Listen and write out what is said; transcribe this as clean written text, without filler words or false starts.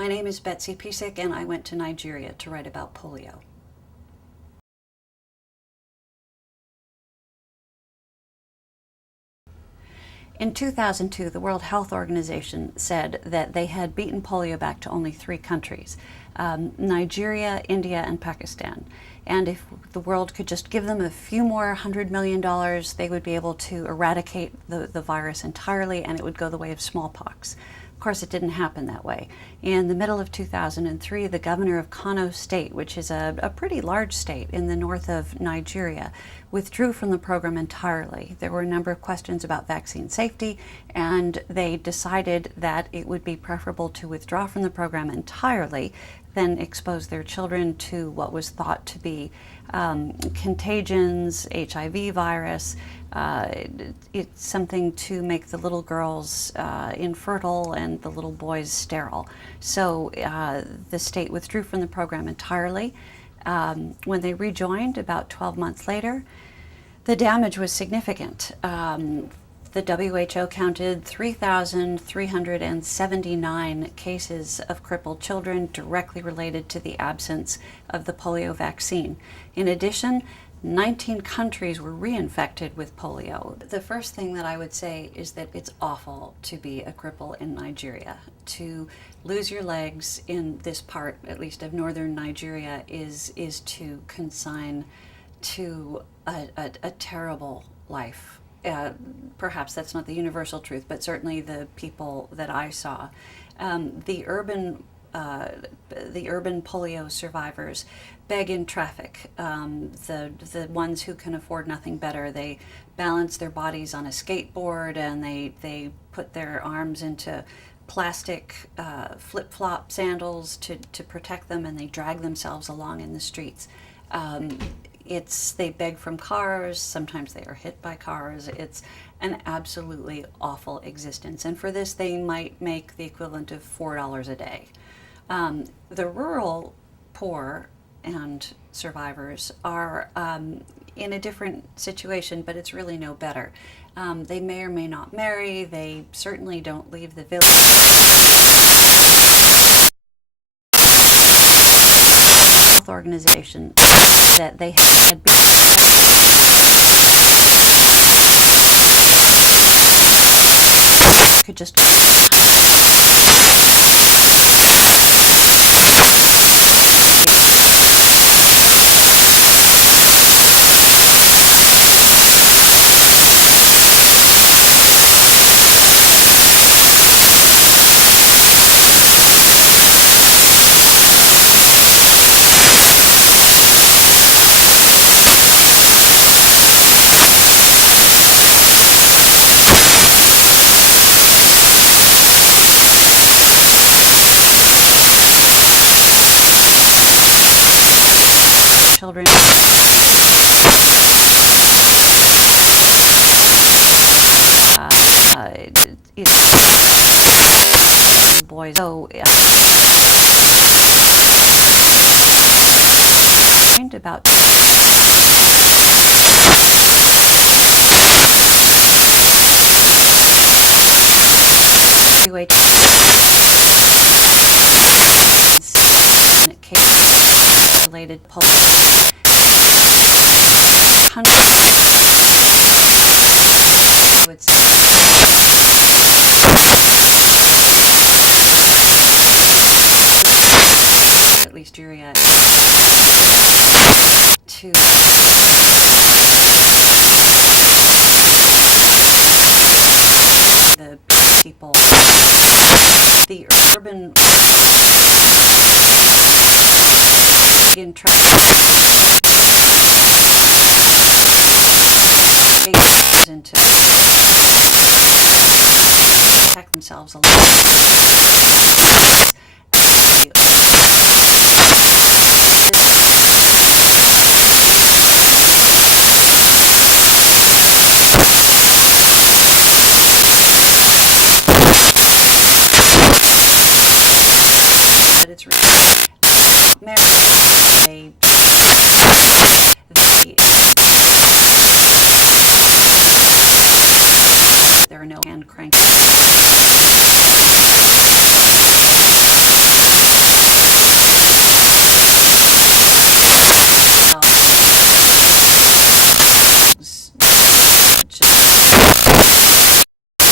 My name is Betsy Pisik, and I went to Nigeria to write about polio. In 2002, the World Health Organization said that they had beaten polio back to only 3 countries, Nigeria, India, and Pakistan. And if the world could just give them a few more $100 million, they would be able to eradicate the virus entirely, and it would go the way of smallpox. Of course, it didn't happen that way. In the middle of 2003, the governor of Kano state, which is a pretty large state in the north of Nigeria, withdrew from the program entirely. There were a number of questions about vaccine safety, and they decided that it would be preferable to withdraw from the program entirely than expose their children to what was thought to be contagions, HIV virus. It's something to make the little girls infertile and the little boys sterile. So the state withdrew from the program entirely. When they rejoined about 12 months later, the damage was significant. The WHO counted 3,379 cases of crippled children directly related to the absence of the polio vaccine. In addition, 19 countries were reinfected with polio. The first thing that I would say is that it's awful to be a cripple in Nigeria. To lose your legs in this part, at least of northern Nigeria, is to consign to a terrible life. Perhaps that's not the universal truth, but certainly the people that I saw. The urban polio survivors beg in traffic. The ones who can afford nothing better, they balance their bodies on a skateboard, and they put their arms into plastic flip-flop sandals to protect them, and they drag themselves along in the streets. They beg from cars, sometimes they are hit by cars. It's an absolutely awful existence, and for this they might make the equivalent of $4 a day. The rural poor and survivors are in a different situation, but it's really no better. They may or may not marry, they certainly don't leave the village. Health organization that they had been could just children. Boys. So about related polio. At least Nigeria to the people, the urban into protect themselves alone. But it's really marriage.